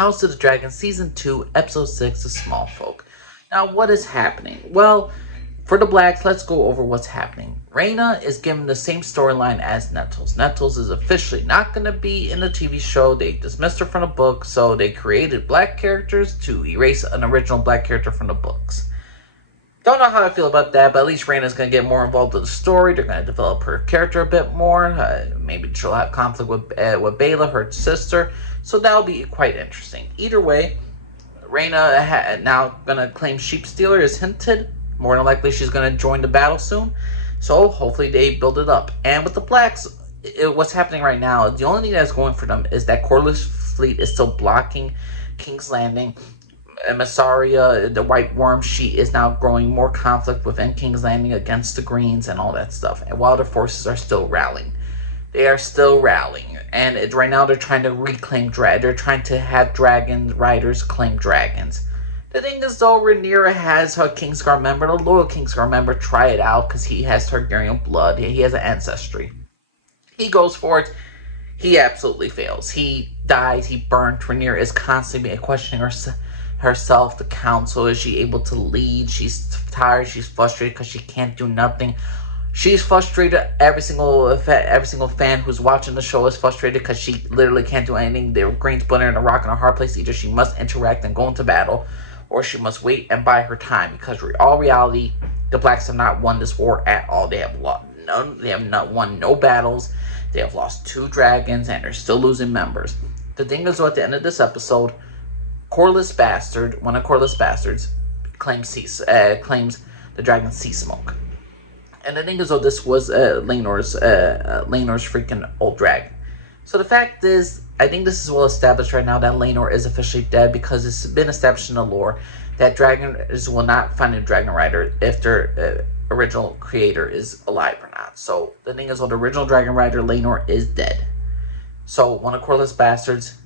House of the Dragon Season 2, Episode 6, The Small Folk. Now, what is happening? Well, for the Blacks, let's go over what's happening. Rhaena is given the same storyline as Nettles. Nettles is officially not going to be in the TV show. They dismissed her from the book, so they created black characters to erase an original black character from the books. Don't know how I feel about that, but at least Rhaena's going to get more involved in the story. They're going to develop her character a bit more. Maybe she'll have conflict with Baela, her sister. So that'll be quite interesting. Either way, Rhaena now going to claim Sheep Stealer is hinted. More than likely, she's going to join the battle soon. So hopefully they build it up. And with the Blacks, what's happening right now, the only thing that's going for them is that Corlys fleet is still blocking King's Landing. Mysaria, the White Worm, she is now growing more conflict within King's Landing against the Greens and all that stuff. And while their forces are still rallying. They are still rallying. And right now they're trying to reclaim they're trying to have dragon riders claim dragons. The thing is, though, Rhaenyra has her Kingsguard member, the loyal Kingsguard member, try it out because he has Targaryen blood. He has an ancestry. He goes for it. He absolutely fails. He dies. He burnt. Rhaenyra is constantly questioning herself, the council. Is she able to lead? She's tired. She's frustrated because she can't do nothing. She's frustrated. Every single fan who's watching the show is frustrated because she literally can't do anything. The Green's putting her in a rock and a hard place. Either she must interact and go into battle, or she must wait and buy her time. Because in all reality, the Blacks have not won this war at all. They have lost none. They have not won no battles. They have lost 2 dragons, and they're still losing members. The thing is, at the end of this episode, Corlys Bastard, one of Corlys Bastards, claims the dragon Sea Smoke. And the thing is, this was Laenor's freaking old dragon. So the fact is, I think this is well established right now that Laenor is officially dead because it's been established in the lore that dragons will not find a dragon rider if their original creator is alive or not. So the thing is, the original dragon rider Laenor is dead. So one of Corlys Bastards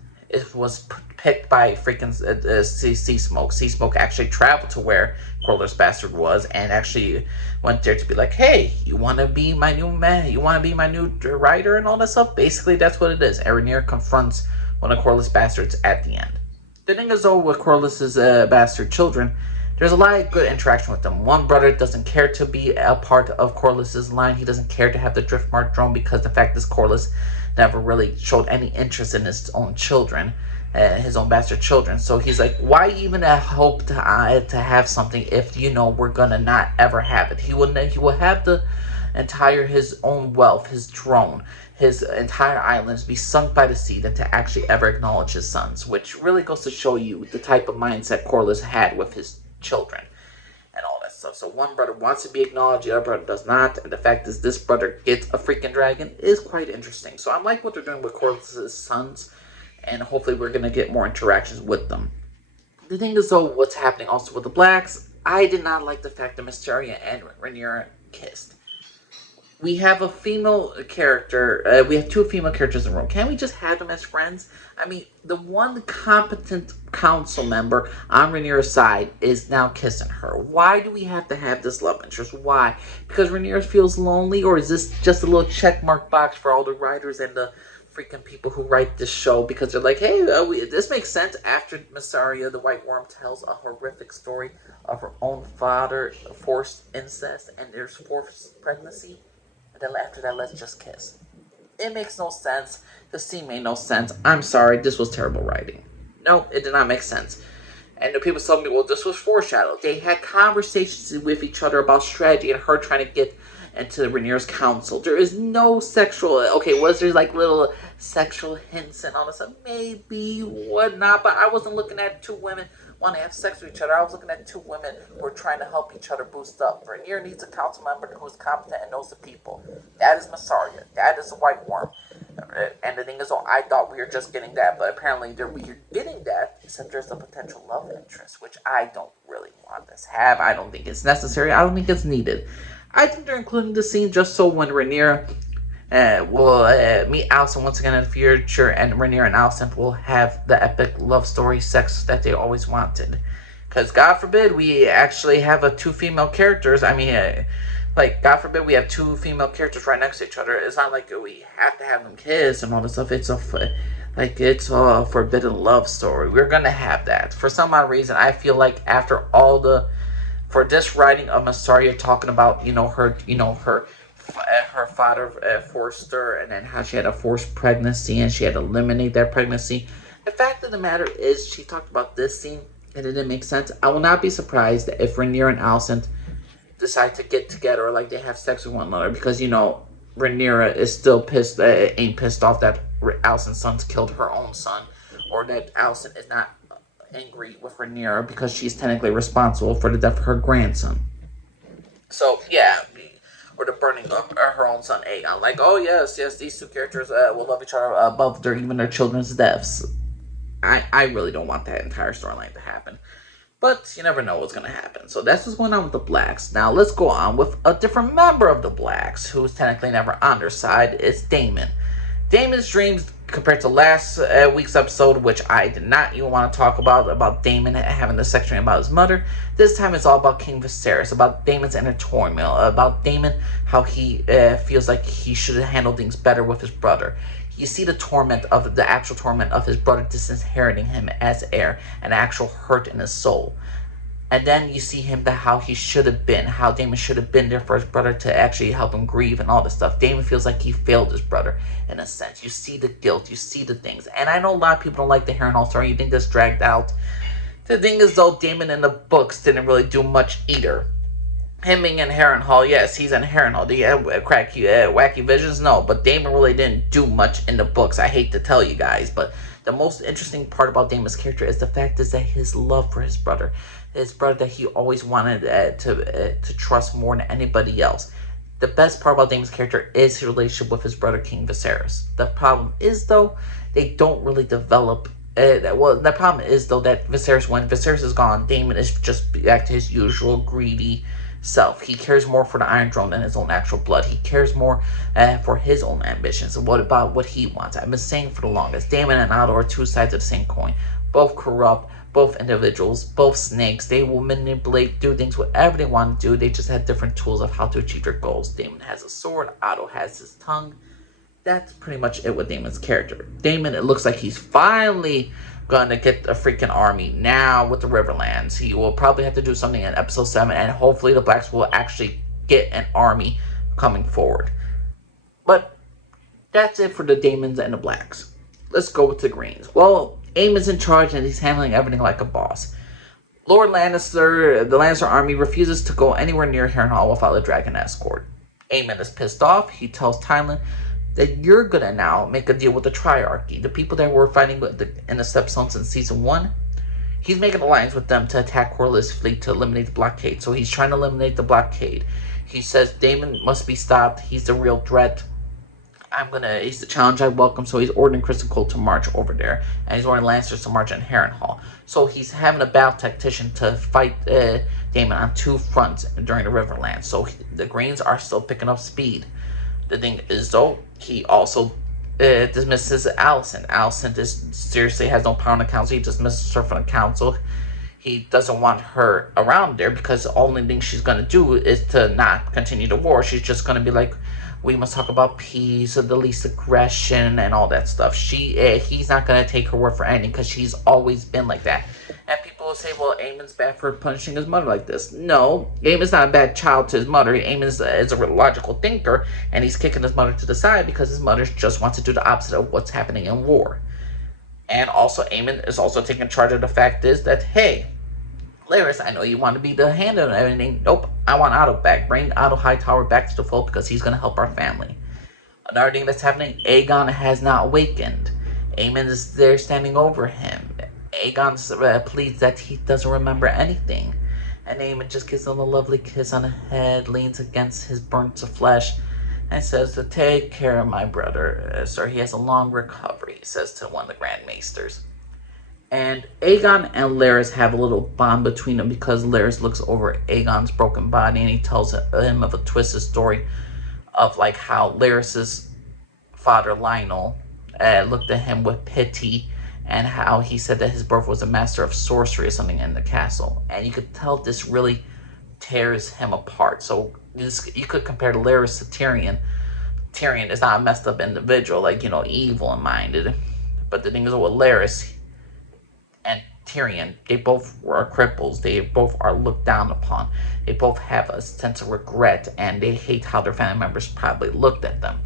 was picked by freaking Sea Smoke. Sea Smoke actually traveled to where Corlys Bastard was and actually went there to be like, hey, you want to be my new man? You want to be my new rider and all that stuff? Basically, that's what it is. Rhaenyra confronts one of Corlys Bastards at the end. The thing is, though, with Corlys's bastard children, there's a lot of good interaction with them. One brother doesn't care to be a part of Corlys's line. He doesn't care to have the Driftmark drone because the fact is Corlys never really showed any interest in his own children, his own bastard children. So he's like, why even hope to have something if we're gonna not ever have it? He will have the entire his own wealth, his throne, his entire islands be sunk by the sea than to actually ever acknowledge his sons, which really goes to show you the type of mindset Corlys had with his children and all that stuff. So one brother wants to be acknowledged, the other brother does not, and the fact is this brother gets a freaking dragon is quite interesting. So I like what they're doing with Corlys' sons, and hopefully we're going to get more interactions with them. The thing is, though, what's happening also with the Blacks, I did not like the fact that Mysaria and Rhaenyra kissed. We have a female character, we have 2 female characters in the room. Can't we just have them as friends? I mean, the one competent council member on Rhaenyra's side is now kissing her. Why do we have to have this love interest? Why? Because Rhaenyra feels lonely, or is this just a little checkmark box for all the writers and the freaking people who write this show? Because they're like, hey, this makes sense after Mysaria, the White Worm, tells a horrific story of her own father, forced incest, and their forced pregnancy. And then after that, let's just kiss. It makes no sense. The scene made no sense. I'm sorry, this was terrible writing. No, it did not make sense. And the people told me, well, this was foreshadowed. They had conversations with each other about strategy and her trying to get into Rhaenyra's council. There is no sexual... Okay, was there like little sexual hints and all this stuff? Maybe, whatnot. But I wasn't looking at 2 women want to have sex with each other. I was looking at 2 women who are trying to help each other boost up. Rhaenyra needs a council member who is competent and knows the people. That is Mysaria. That is the White Worm. And the thing is, I thought we were just getting that, but apparently we're getting that, except there's a potential love interest, which I don't really want this to have. I don't think it's necessary. I don't think it's needed. I think they're including the scene just so when Rhaenyra will meet Alicent once again in the future, and Rhaenyra and Alicent will have the epic love story sex that they always wanted. Because God forbid we actually have 2 female characters. I mean, God forbid we have 2 female characters right next to each other. It's not like we have to have them kiss and all this stuff. like it's a forbidden love story. We're gonna have that. For some odd reason, I feel like after all the for this writing of Masaria talking about her father forced her, and then how she had a forced pregnancy and she had to eliminate that pregnancy. The fact of the matter is, she talked about this scene and it didn't make sense. I will not be surprised if Rhaenyra and Alicent decide to get together, or like they have sex with one another, because Rhaenyra is still ain't pissed off that Alicent's sons killed her own son, or that Alicent is not angry with Rhaenyra because she's technically responsible for the death of her grandson. So yeah, or the burning of her own son Aegon. Like, oh yes, these two characters will love each other above even their children's deaths. I really don't want that entire storyline to happen. But you never know what's going to happen. So that's what's going on with the Blacks. Now let's go on with a different member of the Blacks, who's technically never on their side. It's Daemon. Daemon's dreams, compared to last week's episode, which I did not even want to talk about Daemon having the section about his mother. This time it's all about King Viserys, about Daemon's inner turmoil, about Daemon, how he feels like he should have handled things better with his brother. You see the actual torment of his brother disinheriting him as heir, and actual hurt in his soul. And then you see how he should have been, how Daemon should have been there for his brother to actually help him grieve and all this stuff. Daemon feels like he failed his brother in a sense. You see the guilt, you see the things. And I know a lot of people don't like the Harrenhal story. You think this dragged out. The thing is, though, Daemon in the books didn't really do much either. Him being in Harrenhal, yes, he's in Harrenhal. Do you have wacky visions? No, but Daemon really didn't do much in the books. I hate to tell you guys, but the most interesting part about Daemon's character is the fact is that his love for his brother that he always wanted to trust more than anybody else. The best part about Daemon's character is his relationship with his brother King Viserys. The problem is, though, they don't really develop. The problem is, though, that when Viserys is gone, Daemon is just back to his usual greedy self. He cares more for the Iron Throne than his own actual blood. He cares more for his own ambitions and what he wants. I've been saying for the longest, Daemon and Otto are two sides of the same coin. Both corrupt, both individuals, both snakes. They will manipulate, do things, whatever they want to do. They just have different tools of how to achieve their goals. Daemon has a sword, Otto has his tongue. That's pretty much it with Daemon's character. Daemon, it looks like he's finally gonna get a freaking army now with the Riverlands. He will probably have to do something in episode 7, and hopefully the Blacks will actually get an army coming forward. But that's it for the Daemons and the Blacks. Let's go with the Greens. Well, Aemon's in charge and he's handling everything like a boss. Lord Lannister, the Lannister army, refuses to go anywhere near Harrenhal without a dragon escort. Aemon is pissed off. He tells Tywin that you're gonna now make a deal with the Triarchy, the people that were fighting in the Stepstones in season 1. He's making an alliance with them to attack Corlys' fleet to eliminate the blockade. So he's trying to eliminate the blockade. He says Daemon must be stopped. He's the real threat. He's the challenge I welcome. So he's ordering Criston Cole to march over there, and he's ordering Lancers to march in Harrenhal. So he's having a battle tactician to fight Daemon on 2 fronts during the Riverlands. So the Greens are still picking up speed. The thing is, though, he also dismisses Alicent. Alicent seriously has no power in the council. He dismisses her from the council. He doesn't want her around there because the only thing she's going to do is to not continue the war. She's just going to be like, we must talk about peace, the least aggression, and all that stuff. He's not going to take her word for anything because she's always been like that. And people will say, well, Aemon's bad for punishing his mother like this. No, Aemon's not a bad child to his mother. Aemon is a logical thinker, and he's kicking his mother to the side because his mother just wants to do the opposite of what's happening in war. And also, Aemon is also taking charge of the fact is that, hey, Larys, I know you want to be the hand and everything. Nope, I want Otto back. Bring Otto Hightower back to the fold because he's going to help our family. Another thing that's happening, Aegon has not awakened. Aemon is there standing over him. Aegon pleads that he doesn't remember anything. And Aemon just gives him a lovely kiss on the head, leans against his burnt flesh, and says to take care of my brother, sir. He has a long recovery, he says to one of the Grand Maesters. And Aegon and Larys have a little bond between them because Larys looks over Aegon's broken body and he tells him of a twisted story of like how Larys's father Lionel looked at him with pity, and how he said that his brother was a master of sorcery or something in the castle. And you could tell this really tears him apart. So you could compare Larys to Tyrion. Tyrion is not a messed up individual, like, evil and minded. But the thing is with Larys and Tyrion, they both are cripples. They both are looked down upon. They both have a sense of regret, and they hate how their family members probably looked at them.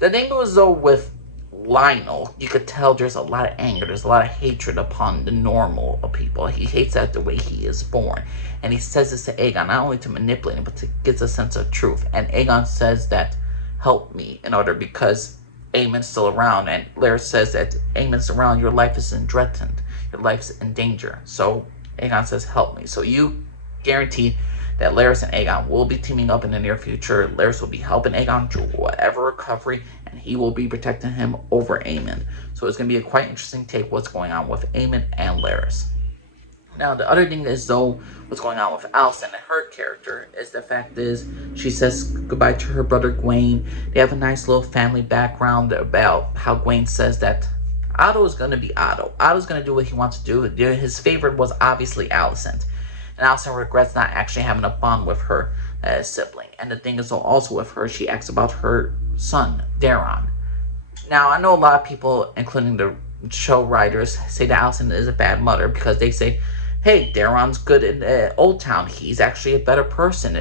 The thing was, though, with Lionel, you could tell there's a lot of anger, there's a lot of hatred upon the normal of people. He hates that the way he is born. And he says this to Aegon, not only to manipulate him, but to get a sense of truth. And Aegon says that, help me, in order, because Aemon's still around. And Larys says that Aemon's around, your life is threatened. Your life's in danger. So Aegon says, help me. So you guarantee that Larys and Aegon will be teaming up in the near future. Larys will be helping Aegon through whatever recovery, and he will be protecting him over Aemon. So it's going to be a quite interesting take what's going on with Aemon and Larys. Now, the other thing is, though, what's going on with Alicent and her character is the fact is she says goodbye to her brother Gwaine. They have a nice little family background about how Gwaine says that Otto is going to be Otto. Otto's going to do what he wants to do. His favorite was obviously Alicent. And Alicent regrets not actually having a bond with her sibling. And the thing is also with her, she asks about her son, Daeron. Now, I know a lot of people, including the show writers, say that Alicent is a bad mother because they say, hey, Daeron's good in Old Town. He's actually a better person.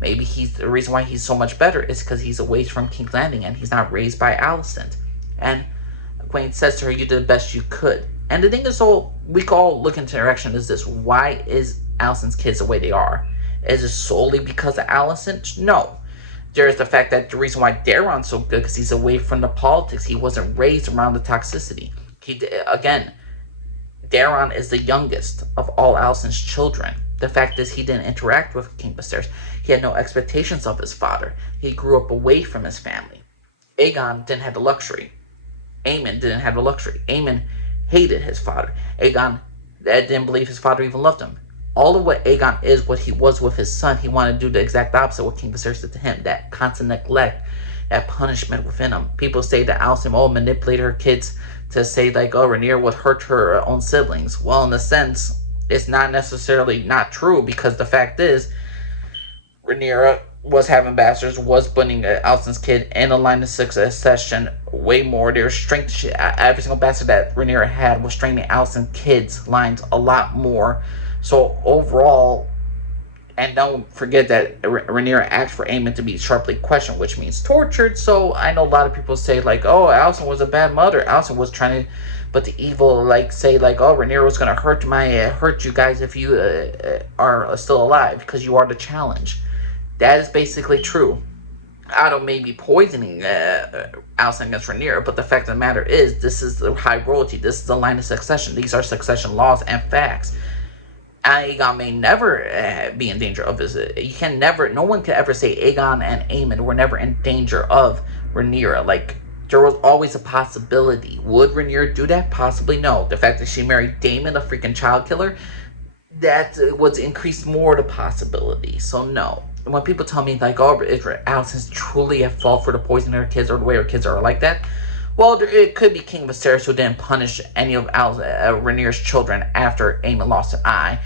Maybe the reason why he's so much better is because he's away from King's Landing and he's not raised by Alicent. And Gwaine says to her, you did the best you could. And the thing is, so we can all look into direction is this. Why is Alicent's kids the way they are? Is it solely because of Alicent? No. There's the fact that the reason why Daeron's so good because he's away from the politics. He wasn't raised around the toxicity. Daeron is the youngest of all Alicent's children. The fact is he didn't interact with King Viserys. He had no expectations of his father. He grew up away from his family. Aegon didn't have the luxury. Aemon didn't have the luxury. Aemon hated his father. Aegon didn't believe his father even loved him. All of what Aegon is, what he was with his son, he wanted to do the exact opposite of what King Viserys did to him. That constant neglect, that punishment within him. People say that Alicent manipulated her kids to say like, oh, Rhaenyra would hurt her own siblings. Well, in a sense, it's not necessarily not true because the fact is, Rhaenyra was having bastards, was putting Alicent's kid in a line of succession way more. There's strength. Every single bastard that Rhaenyra had was strengthening Alicent's kids' lines a lot more. So overall, and don't forget that Rhaenyra asked for Aemon to be sharply questioned, which means tortured. So I know a lot of people say like, oh, Alicent was a bad mother. Alicent was trying to, but the evil like say like, oh, Rhaenyra was gonna hurt you guys if you are still alive because you are the challenge. That is basically true. Otto may be poisoning Alicent against Rhaenyra, but the fact of the matter is, this is the high royalty. This is the line of succession. These are succession laws and facts. Aegon may never be in danger of his. No one can ever say Aegon and Aemon were never in danger of Rhaenyra. Like, there was always a possibility. Would Rhaenyra do that? Possibly no. The fact that she married Daemon, a freaking child killer, that was increased more the possibility. So no. When people tell me like, oh, is Alicent's truly at fault for the poisoning her kids or the way her kids are like that? Well, it could be King Viserys who didn't punish any of Rhaenyra's children after Aemon lost an eye.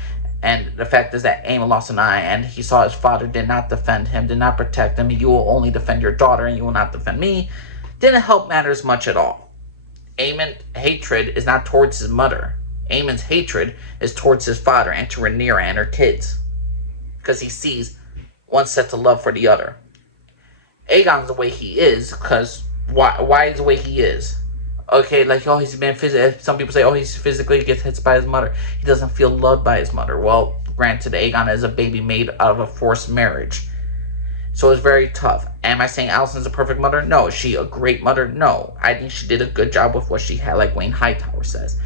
And the fact is that Aemon lost an eye and he saw his father did not defend him, did not protect him. You will only defend your daughter and you will not defend me. Didn't help matters much at all. Aemon's hatred is not towards his mother. Aemon's hatred is towards his father and to Rhaenyra and her kids. Because he sees one set of love for the other. Aegon's the way he is because why is the way he is? Okay, like, oh, he's been some people say, oh, he's physically gets hit by his mother. He doesn't feel loved by his mother. Well, granted, Aegon is a baby made out of a forced marriage. So it's very tough. Am I saying Alicent's a perfect mother? No. Is she a great mother? No. I think she did a good job with what she had, like Wayne Hightower says.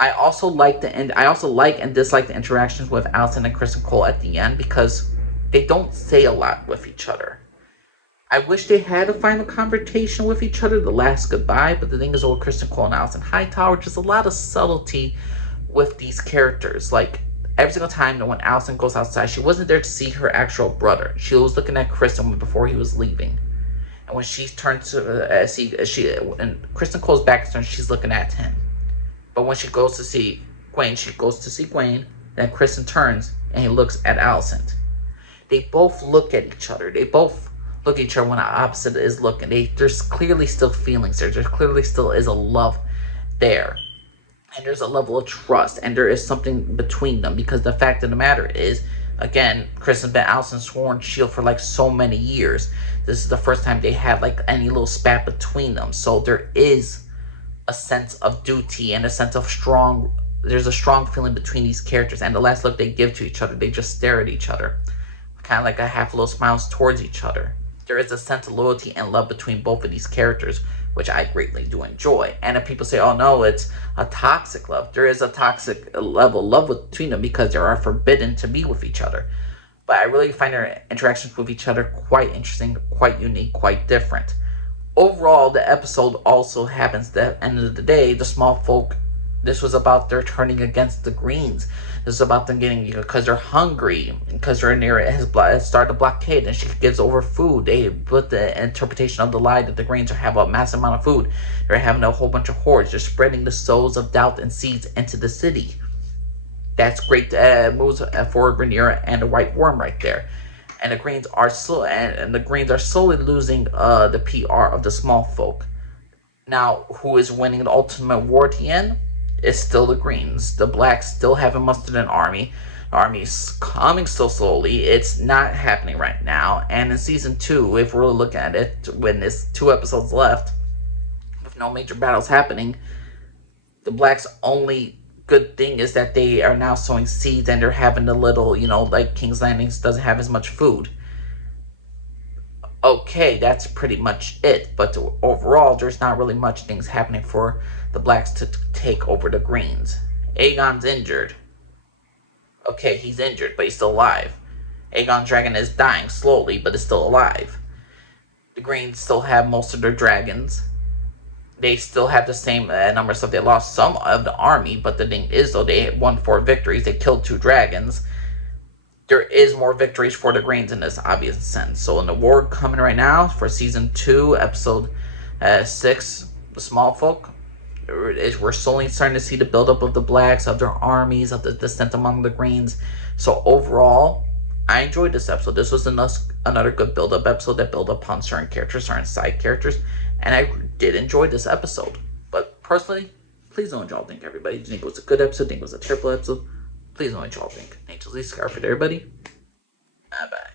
I also like and dislike the interactions with Alicent and Criston Cole at the end because they don't say a lot with each other. I wish they had a final confrontation with each other, the last goodbye, but the thing is with Criston Cole and Alicent Hightower, just a lot of subtlety with these characters. Like, every single time that when Alicent goes outside, she wasn't there to see her actual brother. She was looking at Criston before he was leaving. And when she turns to and Criston Cole's back is turned, she's looking at him. But when she goes to see Gwaine, then Criston turns and he looks at Alicent. They both look at each other. They both look at each other when the opposite is looking. There's clearly still feelings there. There clearly still is a love there. And there's a level of trust, and there is something between them, because the fact of the matter is, again, Chris and Ben Allison sworn shield for like so many years. This is the first time they had like any little spat between them, so there is a sense of duty and a sense of strong. There's a strong feeling between these characters, and the last look they give to each other, they just stare at each other, kind of like a half little smiles towards each other. There is a sense of loyalty and love between both of these characters, which I greatly do enjoy. And if people say, oh no, it's a toxic love, there is a toxic level of love between them because they are forbidden to be with each other. But I really find their interactions with each other quite interesting, quite unique, quite different. Overall, the episode also happens at the end of the day, the small folk, this was about their turning against the Greens. This is about them getting, because they're hungry, because Rhaenyra has started a blockade, and she gives over food. They put the interpretation of the lie that the Greens have a massive amount of food. They're having a whole bunch of hordes. They're spreading the souls of doubt and seeds into the city. That's great moves for Rhaenyra and the White Worm right there. And the Greens are slowly losing the PR of the small folk. Now, who is winning the ultimate war at the end? It's still the Greens. The Blacks still haven't mustered an army. The army's coming still slowly. It's not happening right now. And in season 2, if we're looking at it, when there's 2 episodes left, with no major battles happening, the Blacks' only good thing is that they are now sowing seeds, and they're having a little, like King's Landing doesn't have as much food. Okay, that's pretty much it. But overall, there's not really much things happening for the Blacks to take over the Greens. Aegon's injured. Okay, he's injured, but he's still alive. Aegon's dragon is dying slowly, but is still alive. The Greens still have most of their dragons. They still have the same number of stuff. They lost some of the army, but the thing is, though, they won 4 victories. They killed 2 dragons. There is more victories for the Greens in this obvious sense. So in the war coming right now for season 2, episode 6, the small folk, we're slowly starting to see the buildup of the Blacks, of their armies, of the descent among the Greens. So overall, I enjoyed this episode. This was another good build-up episode that built upon certain characters, certain side characters, and I did enjoy this episode. But personally, please know what y'all think, everybody. Do you think it was a good episode? Do you think it was a terrible episode? Please know what y'all think. Angel's Lee Scarford, everybody. Bye-bye.